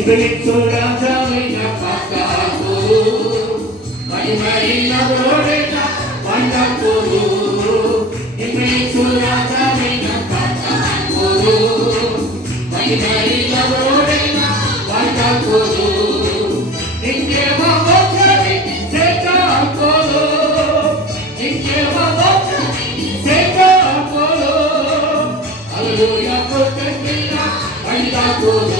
எங்களுக்கு ராஜாவை நான் பார்த்தாகோ மகிமையில் அவரோடு நான் வாழ்ந்த போதோ எங்களுக்கு ராஜாவை நான் பார்த்தாகோ மகிமையில் அவரோடு நான் வாழ்ந்த போதோ எங்கே Hallelujah, protect me now, and that will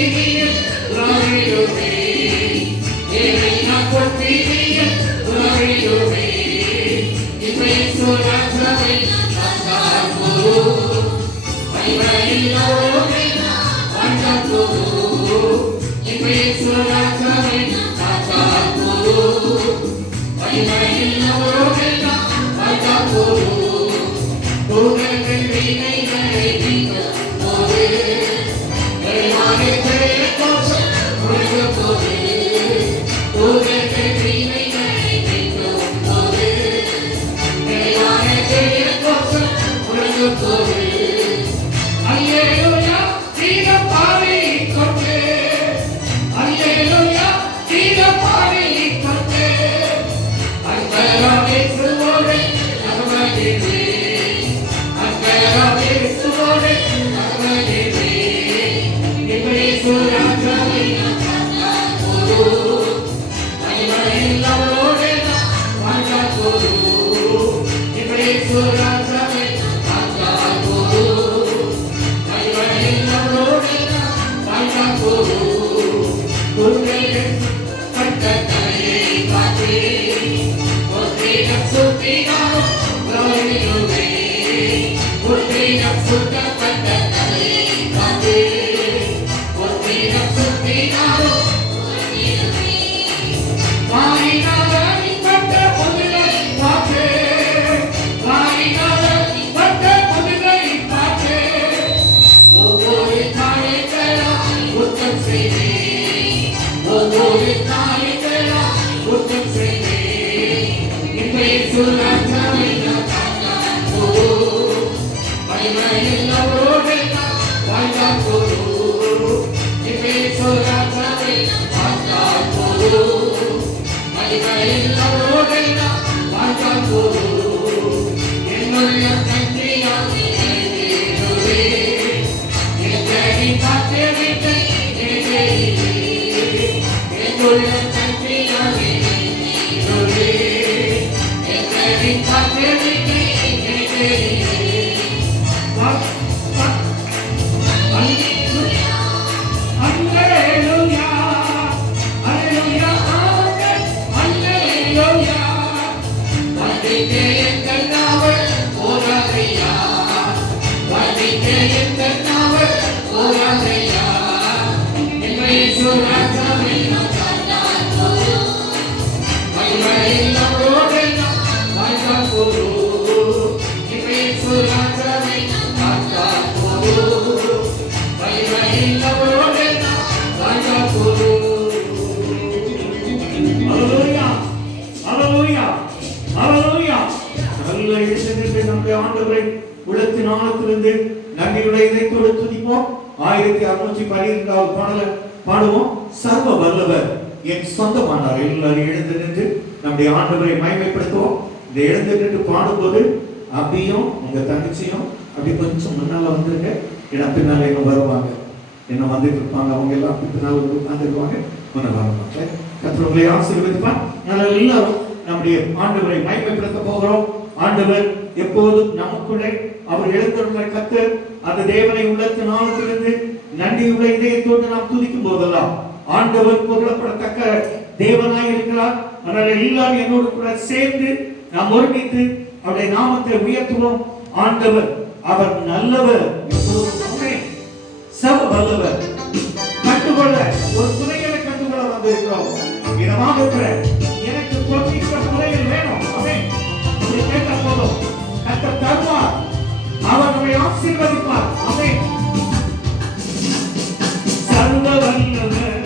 Glory to thee, in the Africa. ஆண்டவரை மயமைப்படுத்துவோம் இந்த எழுந்துட்டு பாடும்போது அப்பியும் உங்கள் தங்கச்சியும் அப்படி கொஞ்சம் முன்னால வந்துருங்க. ஏன்னா பின்னால் என்ன வருவாங்க. என்ன வந்துட்டு இருப்பாங்க அவங்க எல்லாம் பின்னால் உட்காந்துருவாங்க முன்ன வரமாட்டாங்க கத்திரங்களை ஆசீர்வதிப்பான் நாங்கள் எல்லாரும் நம்முடைய ஆண்டவரை மயமைப்படுத்த போகிறோம். ஆண்டவர் எப்போதும் நமக்குள்ளே அவர் எழுந்துள்ள கத்து அந்த தேவனை உள்ளத்து நாளத்திலிருந்து நன்றியுள்ள இதயத்தோடு நாம் துதிக்கும் போதெல்லாம் ஆண்டவர் பொருளப்படத்தக்க தேவனாய் இருக்கிறார். அதனால எல்லாரும் என்னோடு கூட சேர்ந்து நாம் ஒருமித்து அவருடைய நாமத்தை உயர்த்துவோம். ஆண்டவர் அவர் நல்லவர். சர்வ வல்லவர். கண்டுகொள்ள ஒரு துறையில கண்டுகொள்ள வந்திருக்கிறோம். விதமாக இருக்கிற எனக்கு பொறுப்பிக்கிற முறையில் வேணும். அவன் கேட்ட போதும். கத்த தருவார். அவர் நம்மை ஆசீர்வதிப்பார். அவை சர்வ வல்லவர்.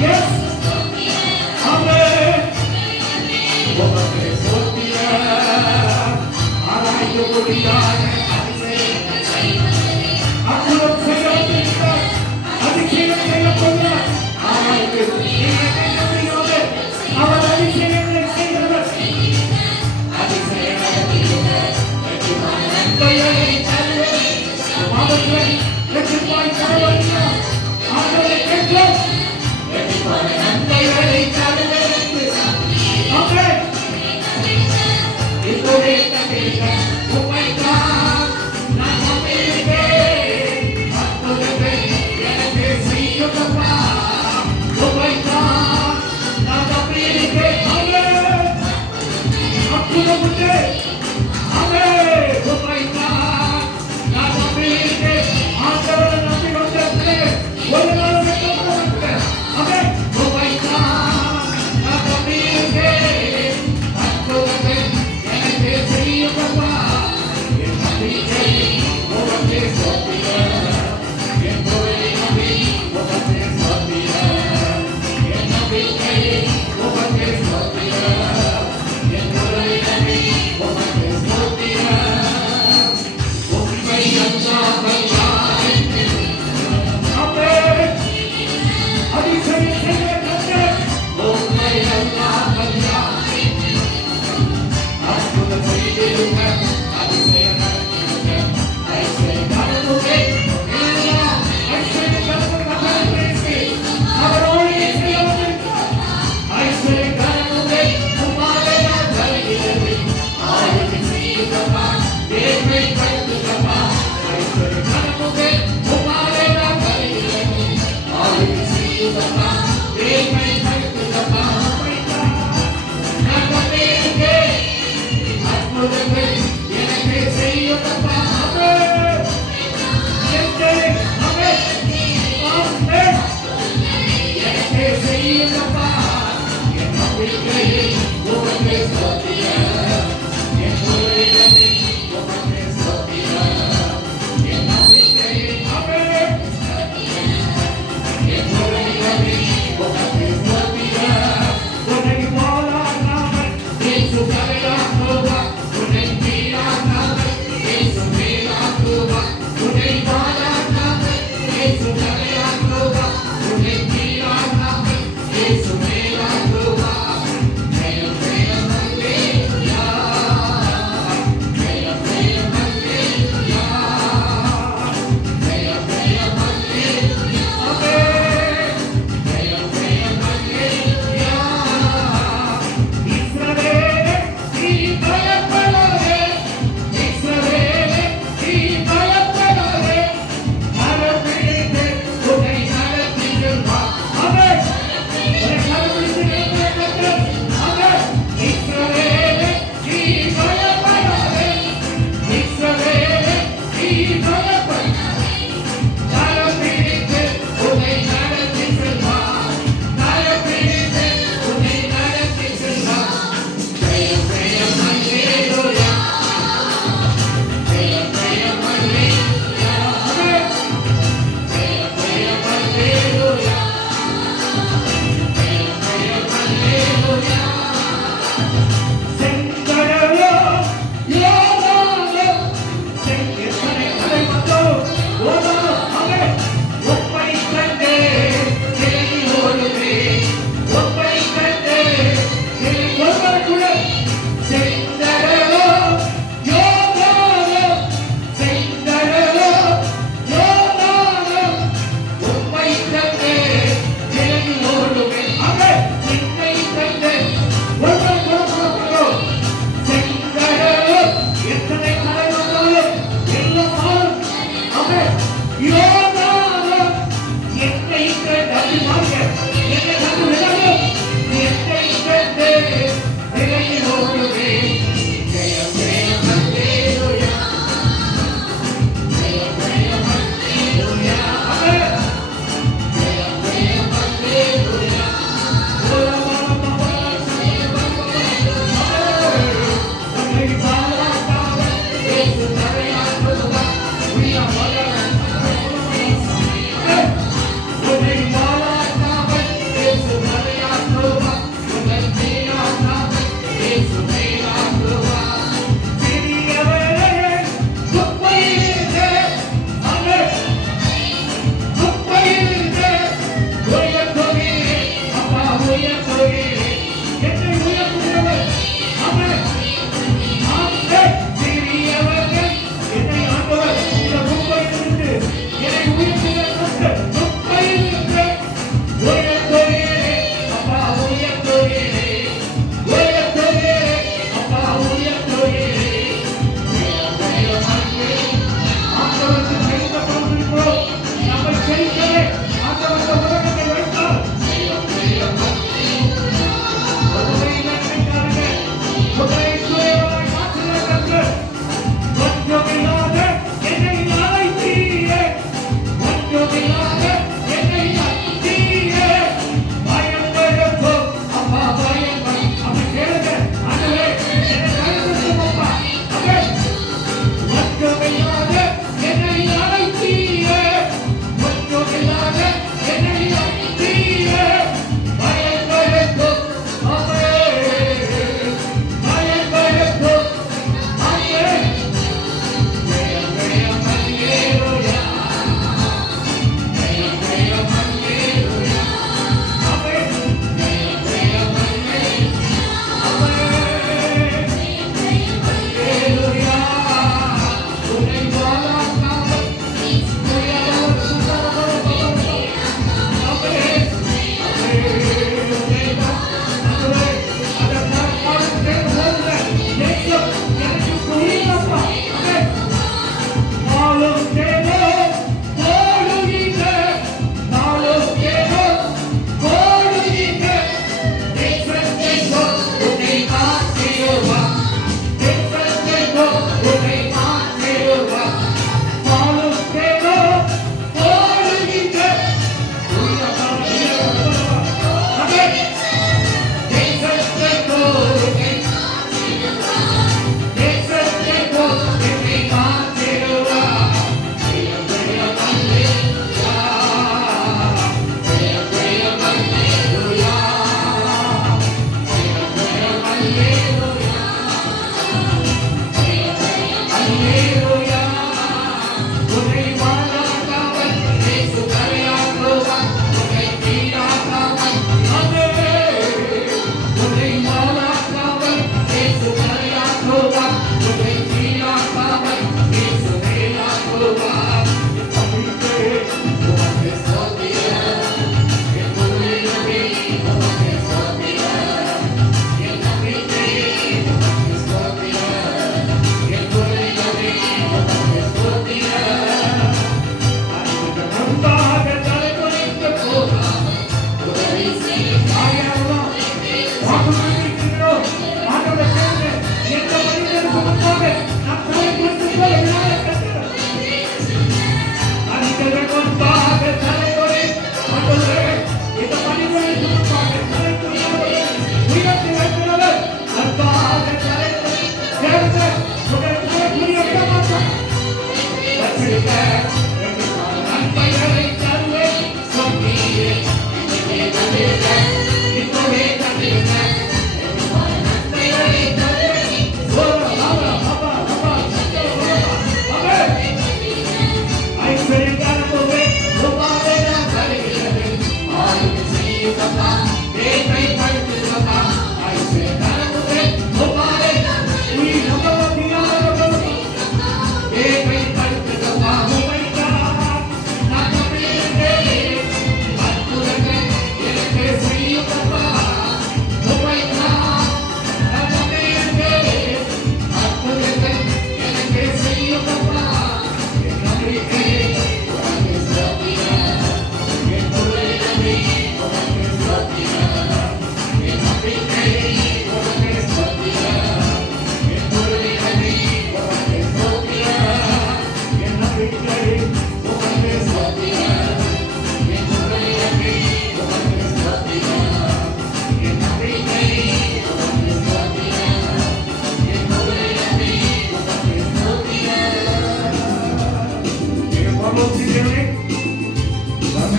Yeah.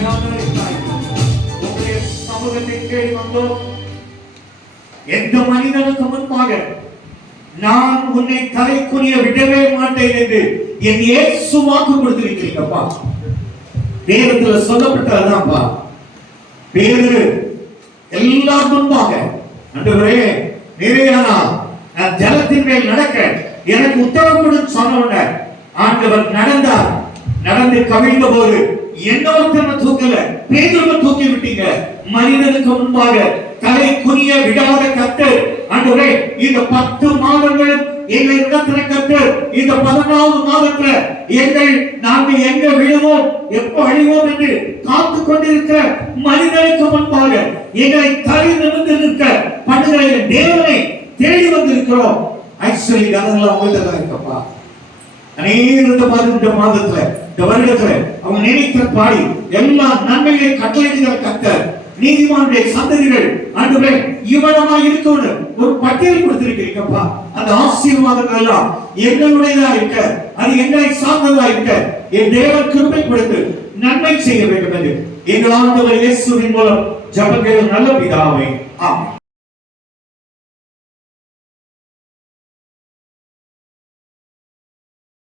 அருமையான சமூகத்தை தேடி வந்தோம் எந்த மனிதனுக்கு முன்பாக நான் உன்னை தலைக்குனிய விடவே மாட்டேன் என்று என் ஏசு வாக்கு கொடுத்திருக்கிறீங்கப்பா. வேதத்துல சொல்லப்பட்டதுதான்ப்பா பேரு எல்லாம் முன்பாக அன்றுவரே நிறையானா நான் ஜலத்தின் மேல் நடக்க எனக்கு உத்தரவு கொடுத்து சொன்ன ஆண்டவர் நடந்தார். நடந்து கவிழ்ந்த போது என்ன ஒருத்தனை தூக்கல பேதுருவ தூக்கி விட்டீங்க. மனிதனுக்கு முன்பாக தலை குனிய விடாத கத்தர். ஆண்டவரே இந்த பத்து மாதங்கள் எங்க இடத்துல கத்தர். இந்த பதினாவது மாதத்துல எங்கள் நாங்கள் எங்க விழுவோம் எப்ப அழிவோம் என்று காத்து கொண்டிருக்கிற மனிதனுக்கு முன்பாக எங்களை தலை நிமிர்ந்து நிற்க பண்ணுகிற தேவனை தேடி வந்திருக்கிறோம். ஐஸ்வரி அதெல்லாம் அவங்கள்ட்ட இருக்கப்பா அநேகர் பதினெட்டு மாதத்துல வருடத்துல அவங்க நினைத்த பாடி எல்லா நன்மைகளையும் கட்டளைகிற கத்தர் நீதிமானுடைய சந்ததிகள் ஆண்டவரே இவனமா இருக்கணும் ஒரு பட்டியல் கொடுத்திருக்கிறீங்கப்பா. அந்த ஆசீர்வாதங்கள் எல்லாம் எங்களுடையதா இருக்க அது எங்களை சார்ந்ததா இருக்க என் தேவன் கிருப்பை கொடுத்து நன்மை செய்ய வேண்டும் என்று எங்கள் ஆண்டவர் இயேசுவின் மூலம் ஜபங்கள் நல்ல பிதாவை ஆமாம்